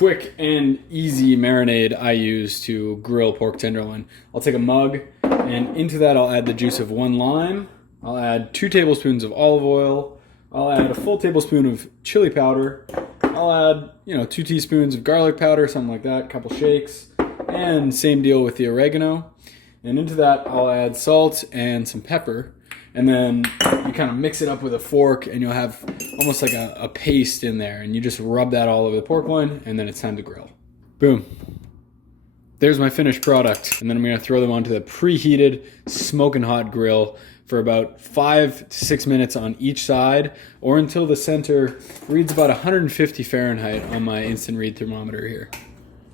quick and easy marinade I use to grill pork tenderloin. I'll take a mug, and into that I'll add the juice of 1 lime. I'll add 2 tablespoons of olive oil. I'll add a full tablespoon of chili powder. I'll add, 2 teaspoons of garlic powder, something like that, a couple shakes. And same deal with the oregano. And into that I'll add salt and some pepper. And then you kind of mix it up with a fork, and you'll have almost like a paste in there. And you just rub that all over the pork loin, and then it's time to grill. Boom. There's my finished product. And then I'm going to throw them onto the preheated, smoking hot grill for about 5 to 6 minutes on each side, or until the center reads about 150 Fahrenheit on my instant read thermometer here.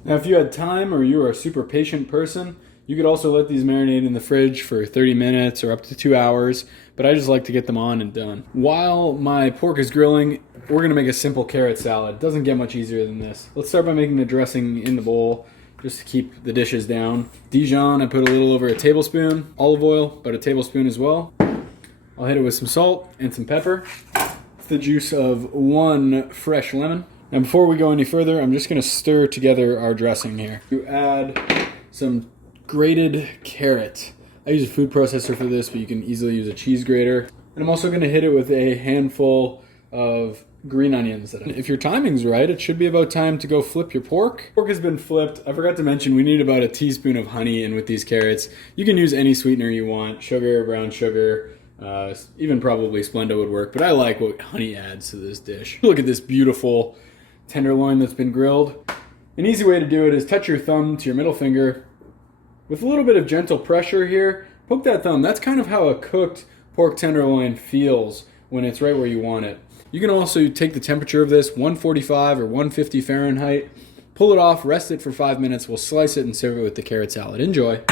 Now, if you had time or you are a super patient person, you could also let these marinate in the fridge for 30 minutes or up to 2 hours, but I just like to get them on and done. While my pork is grilling, we're gonna make a simple carrot salad. It doesn't get much easier than this. Let's start by making the dressing in the bowl, just to keep the dishes down. Dijon, I put a little over a tablespoon. Olive oil, about a tablespoon as well. I'll hit it with some salt and some pepper. It's the juice of 1 fresh lemon. Now before we go any further, I'm just gonna stir together our dressing here. You add some grated carrot. I use a food processor for this, but you can easily use a cheese grater. And I'm also gonna hit it with a handful of green onions. If your timing's right, it should be about time to go flip your pork. Pork has been flipped. I forgot to mention we need about a teaspoon of honey in with these carrots. You can use any sweetener you want, sugar, brown sugar, even probably Splenda would work, but I like what honey adds to this dish. Look at this beautiful tenderloin that's been grilled. An easy way to do it is touch your thumb to your middle finger. With a little bit of gentle pressure here, poke that thumb. That's kind of how a cooked pork tenderloin feels when it's right where you want it. You can also take the temperature of this, 145 or 150 Fahrenheit, pull it off, rest it for 5 minutes. We'll slice it and serve it with the carrot salad. Enjoy.